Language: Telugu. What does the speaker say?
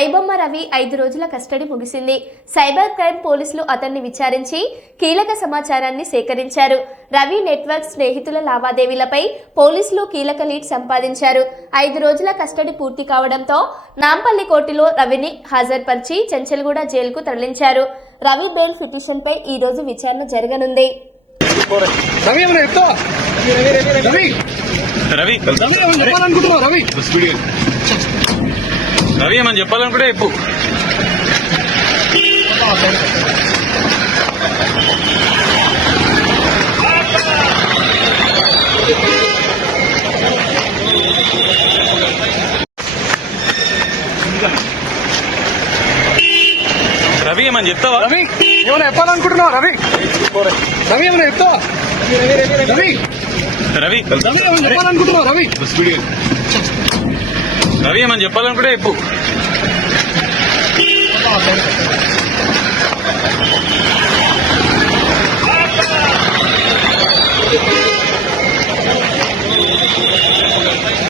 ఐబొమ్మ రవి 5 రోజుల కస్టడీ ముగిసింది. సైబర్ క్రైమ్ పోలీసులు అతన్ని విచారించి కీలక సమాచారాన్ని సేకరించారు. రవి నెట్వర్క్ స్నేహితుల లావాదేవీలపై పోలీసులు కీలక లీడ్ సంపాదించారు. 5 రోజుల కస్టడీ పూర్తి కావడంతో నాంపల్లి కోర్టులో రవిని హాజరుపరిచి చెంచల్గూడ జైలుకు తరలించారు. రవి బెయిల్ పిటిషన్పై ఈ రోజు విచారణ జరగనుంది. రవి ఏమని చెప్పాలనుకుంటే చెప్పు. రవి ఏమని చెప్తావా? రవి ఏమైనా చెప్పాలనుకుంటున్నావా? రవి రవి ఏమైనా చెప్తావా? రవి రవి రవి ఏమైనా చెప్పాలనుకుంటున్నావా? రవి రవి ఏమని చెప్పాలనుకుంటే చెప్పు.